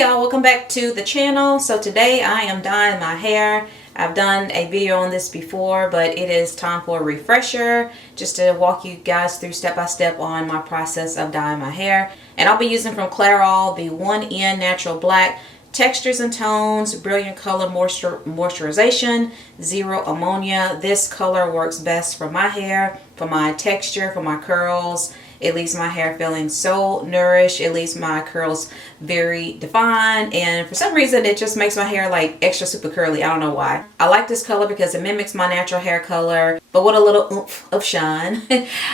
Hey y'all, welcome back to the channel. So today I am dyeing my hair. I've done a video on this before, but it is time for a refresher just to walk you guys through step by step on my process of dyeing my hair. And I'll be using from Clairol the 1N Natural Black Textures and Tones Brilliant Color Moisturization, Zero Ammonia. This color works best for my hair, for my texture, for my curls. It leaves my hair feeling so nourished. It leaves my curls very defined. And for some reason, it just makes my hair like extra super curly. I don't know why. I like this color because it mimics my natural hair color, but with a little oomph of shine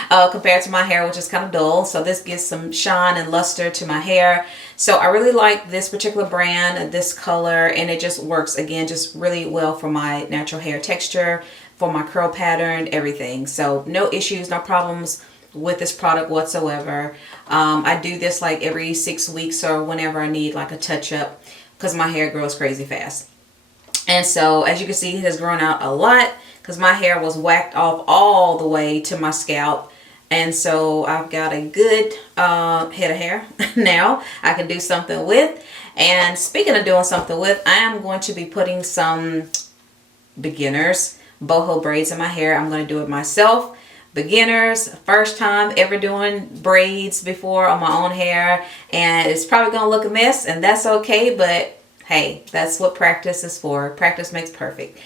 compared to my hair, which is kind of dull. So this gives some shine and luster to my hair. So I really like this particular brand, this color, and it just works, again, just really well for my natural hair texture, for my curl pattern, everything. So no issues, no problems with this product whatsoever. I do this like every 6 weeks or whenever I need like a touch up because my hair grows crazy fast. And so as you can see, it has grown out a lot because my hair was whacked off all the way to my scalp. And so I've got a good head of hair now I can do something with. And speaking of doing something with, I am going to be putting some beginners boho braids in my hair. I'm going to do it myself. Beginners, first time ever doing braids before on my own hair, and it's probably gonna look a mess, and that's okay, but hey, that's what practice is for. Practice makes perfect.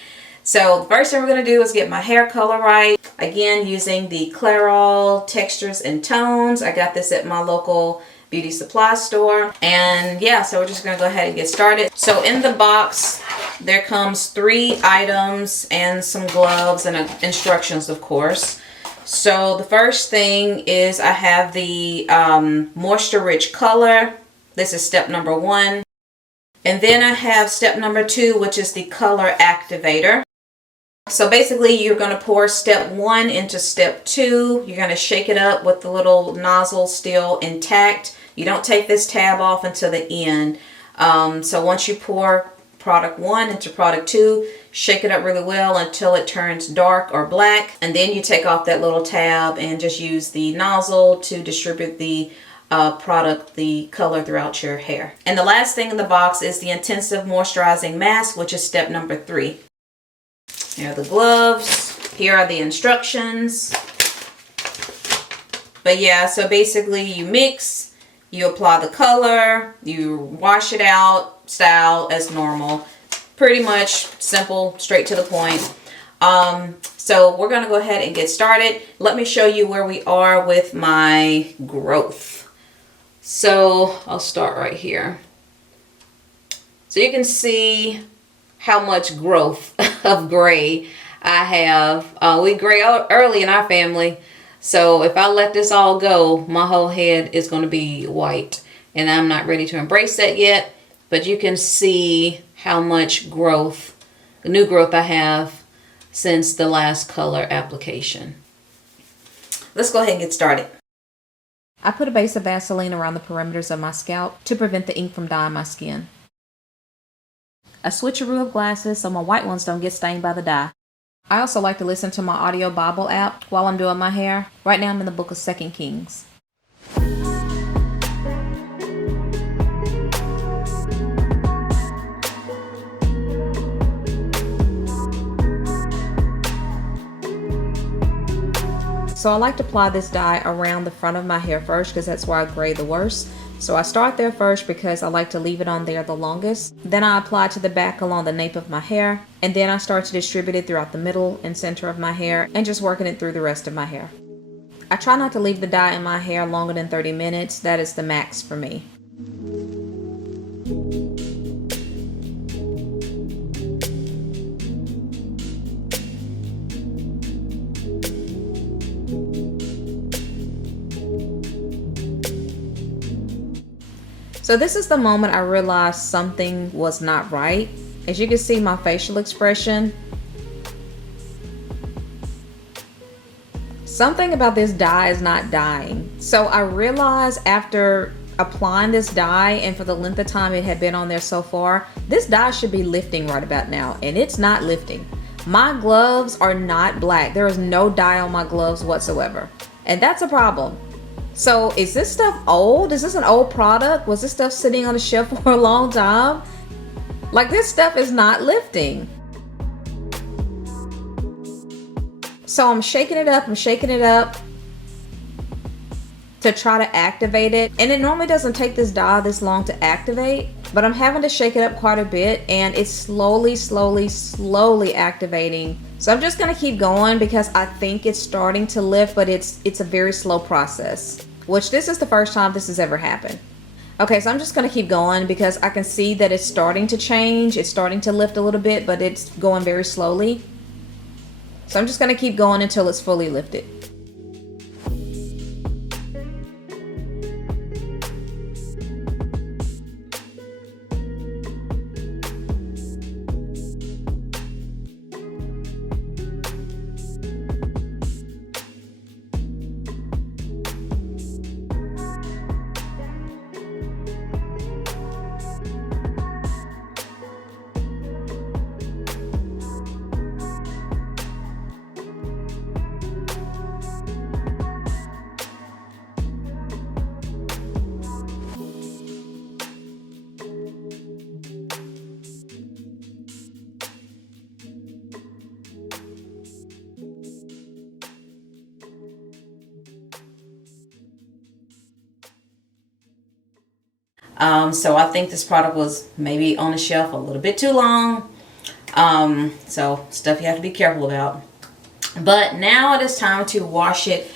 So the first thing we're gonna do is get my hair color right. Again, using the Clairol Textures and Tones. I got this at my local beauty supply store, and yeah, so we're just gonna go ahead and get started. So in the box there comes 3 items and some gloves and instructions, of course. So the first thing is I have the moisture rich color. This is step number 1. And then I have step number 2, which is the color activator. So basically you're going to pour step 1 into step 2. You're going to shake it up with the little nozzle still intact. You don't take this tab off until the end. So once you pour product 1 into product 2, shake it up really well until it turns dark or black, and then you take off that little tab and just use the nozzle to distribute the product, the color throughout your hair. And the last thing in the box is the intensive moisturizing mask, which is step number 3. Here are the gloves. Here are the instructions. But yeah, so basically you mix, you apply the color, you wash it out, style as normal. Pretty much simple, straight to the point. So we're going to go ahead and get started. Let me show you where we are with my growth. So I'll start right here. So you can see how much growth of gray I have. We gray out early in our family. So if I let this all go, my whole head is going to be white. And I'm not ready to embrace that yet. But you can see how much growth, new growth I have since the last color application. Let's go ahead and get started. I put a base of Vaseline around the perimeters of my scalp to prevent the ink from dyeing my skin. A switcheroo of glasses so my white ones don't get stained by the dye. I also like to listen to my audio Bible app while I'm doing my hair. Right now I'm in the book of 2 Kings. So I like to apply this dye around the front of my hair first because that's where I gray the worst. So I start there first because I like to leave it on there the longest. Then I apply to the back along the nape of my hair. And then I start to distribute it throughout the middle and center of my hair and just working it through the rest of my hair. I try not to leave the dye in my hair longer than 30 minutes. That is the max for me. So this is the moment I realized something was not right. As you can see, my facial expression. Something about this dye is not dyeing. So I realized after applying this dye and for the length of time it had been on there so far, this dye should be lifting right about now, and it's not lifting. My gloves are not black. There is no dye on my gloves whatsoever. And that's a problem. So is this stuff old? Is this an old product? Was this stuff sitting on the shelf for a long time? Like, this stuff is not lifting. So I'm shaking it up, to try to activate it. And it normally doesn't take this dye this long to activate, but I'm having to shake it up quite a bit, and it's slowly activating. So I'm just gonna keep going because I think it's starting to lift, but it's a very slow process, which this is the first time this has ever happened. Okay, so I'm just gonna keep going because I can see that it's starting to change. It's starting to lift a little bit, but it's going very slowly. So I'm just gonna keep going until it's fully lifted. So I think this product was maybe on the shelf a little bit too long. So stuff you have to be careful about. But now it is time to wash it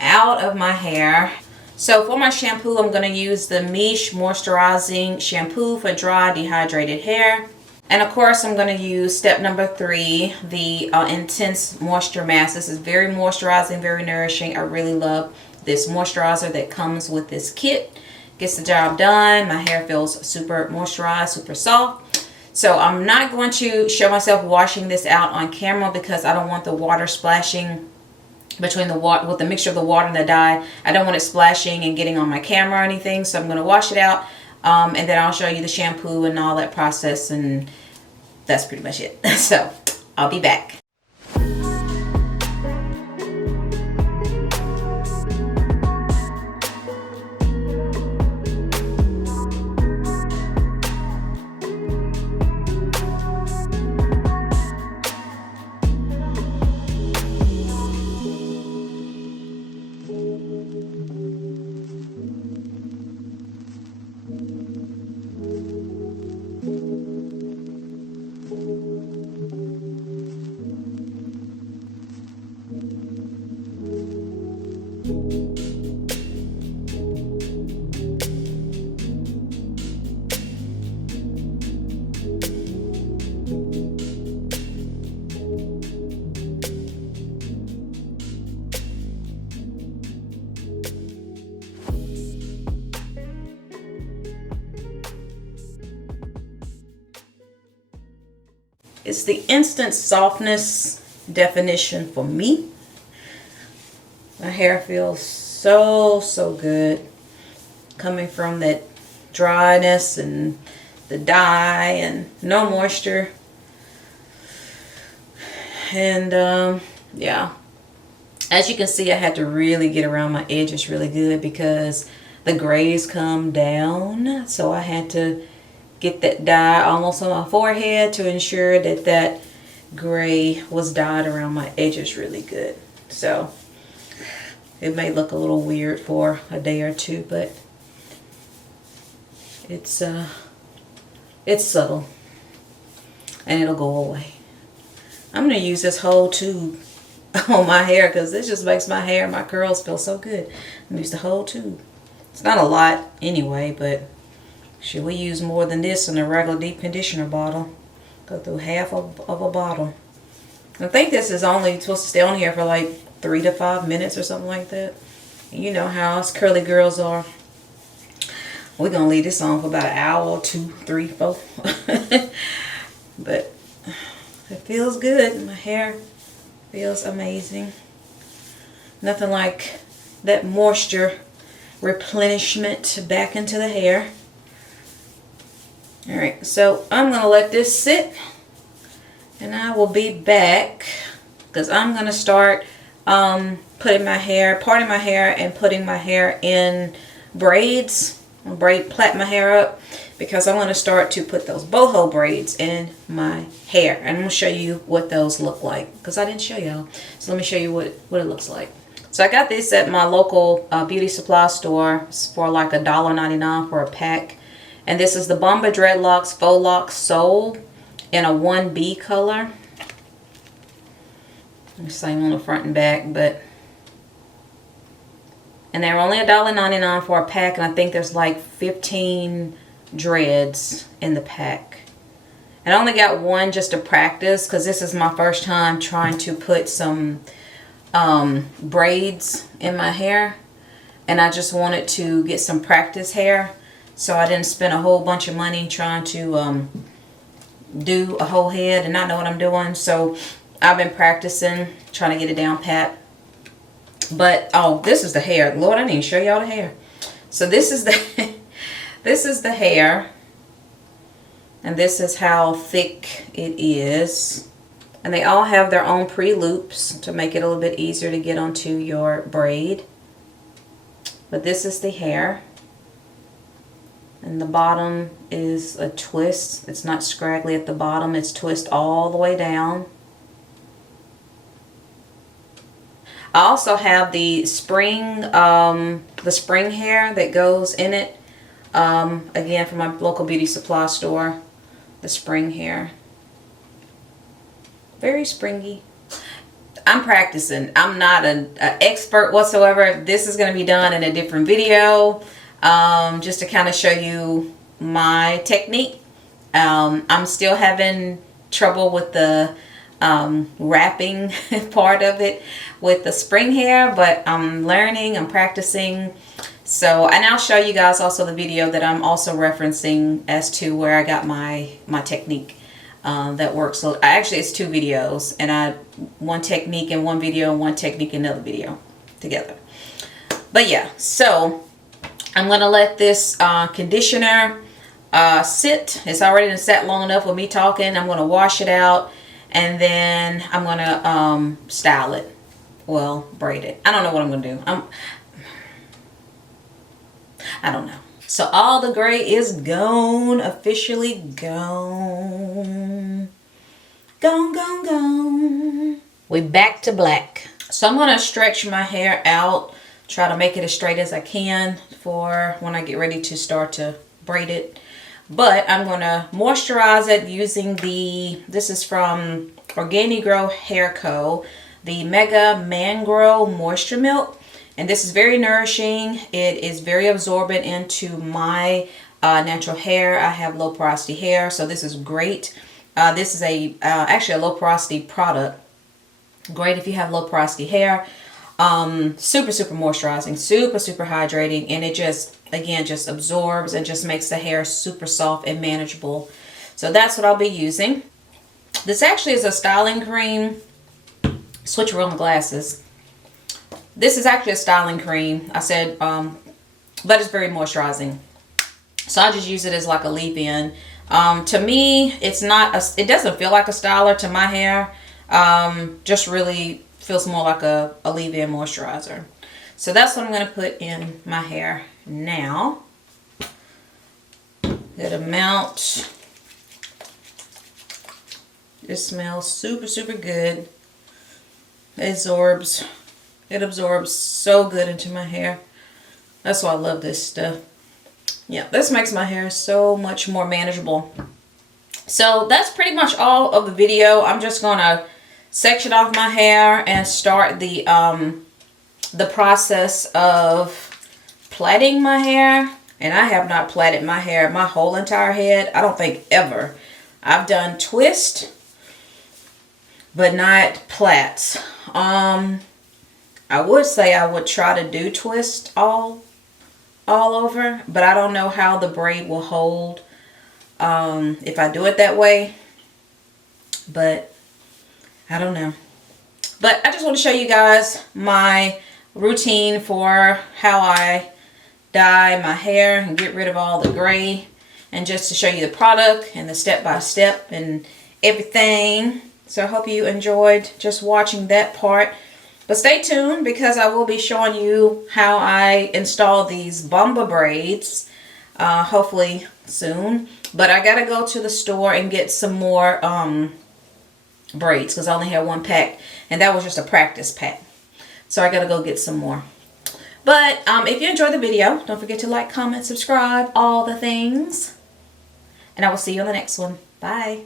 out of my hair. So for my shampoo, I'm going to use the Mish Moisturizing Shampoo for dry, dehydrated hair. And of course, I'm going to use step number 3, the Intense Moisture Mask. This is very moisturizing, very nourishing. I really love this moisturizer that comes with this kit. Gets the job done. My hair feels super moisturized, super soft. So I'm not going to show myself washing this out on camera because I don't want the water splashing between the water, with the mixture of the water and the dye. I don't want it splashing and getting on my camera or anything. So I'm going to wash it out, and then I'll show you the shampoo and all that process, and that's pretty much it. So I'll be back. It's the instant softness definition for me. My hair feels so good, coming from that dryness and the dye and no moisture. And yeah, as you can see, I had to really get around my edges really good because the grays come down. So I had to get that dye almost on my forehead to ensure that that gray was dyed around my edges really good. So it may look a little weird for a day or two, but it's subtle and it'll go away. I'm going to use this whole tube on my hair because this just makes my hair, my curls feel so good. I'm going to use the whole tube. It's not a lot anyway, but should we use more than this in a regular deep conditioner bottle? Go through half of a bottle. I think this is only supposed to stay on here for like 3 to 5 minutes or something like that. You know how us curly girls are. We're going to leave this on for about an hour, 2, 3, 4. But it feels good. My hair feels amazing. Nothing like that moisture replenishment back into the hair. Alright, so I'm going to let this sit and I will be back because I'm going to start parting my hair and putting my hair in braids. Plait my hair up because I want to start to put those boho braids in my hair. And I'm going to show you what those look like because I didn't show y'all. So let me show you what it looks like. So I got this at my local beauty supply store for like $1.99 for a pack. And this is the Bomba Dreadlocks Faux Lock Soul in a 1B color. Same on the front and back, but... And they're only $1.99 for a pack, and I think there's like 15 dreads in the pack. And I only got one just to practice because this is my first time trying to put some braids in my hair. And I just wanted to get some practice hair, so I didn't spend a whole bunch of money trying to do a whole head and not know what I'm doing. So I've been practicing, trying to get it down pat. But oh, this is the hair. Lord, I need to show y'all the hair. So this is the this is the hair, and this is how thick it is. And they all have their own pre-loops to make it a little bit easier to get onto your braid. But this is the hair, and the bottom is a twist. It's not scraggly at the bottom. It's twist all the way down. I also have the spring hair that goes in it. Again, from my local beauty supply store. The spring hair. Very springy. I'm practicing. I'm not an expert whatsoever. This is going to be done in a different video. Just to kind of show you my technique. I'm still having trouble with the wrapping part of it with the spring hair, but I'm learning, I'm practicing. So, and I'll show you guys also the video that I'm also referencing as to where I got my technique that works. So actually it's 2 videos, and one technique in one video and one technique in another video together. But yeah, so I'm gonna let this conditioner sit. It's already sat long enough with me talking. I'm gonna wash it out, and then I'm gonna style it. Well, braid it. I don't know what I'm gonna do. I don't know. So all the gray is gone, officially gone. Gone, gone, gone. We back to black. So I'm gonna stretch my hair out, try to make it as straight as I can for when I get ready to start to braid it. But I'm gonna moisturize it using this is from Organic Grow Hair Co., the Mega Man-Grow Moisture Milk. And this is very nourishing. It is very absorbent into my natural hair. I have low porosity hair, so this is great. This is actually a low porosity product. Great if you have low porosity hair. Super, super moisturizing, super, super hydrating, and it just, again, just absorbs and just makes the hair super soft and manageable. So that's what I'll be using. This actually is a styling cream. Switch around the glasses. This is actually a styling cream. I said, but it's very moisturizing. So I just use it as like a leave-in. To me, it doesn't feel like a styler to my hair. Just really feels more like a leave-in moisturizer. So that's what I'm going to put in my hair now. Good amount. It smells super, super good. It absorbs so good into my hair. That's why I love this stuff. Yeah, this makes my hair so much more manageable. So that's pretty much all of the video. I'm just gonna section off my hair and start the process of plaiting my hair. And I have not plaited my hair my whole entire head. I don't think ever. I've done twist, but not plaits. I would say I would try to do twist all over, but I don't know how the braid will hold if I do it that way. But I don't know. But I just want to show you guys my routine for how I dye my hair and get rid of all the gray, and just to show you the product and the step-by-step and everything. So I hope you enjoyed just watching that part. But stay tuned because I will be showing you how I install these Bumba braids, hopefully soon. But I gotta go to the store and get some more braids because I only had one pack, and that was just a practice pack. So I gotta go get some more. But if you enjoyed the video, don't forget to like, comment, subscribe, all the things. And I will see you on the next one. Bye.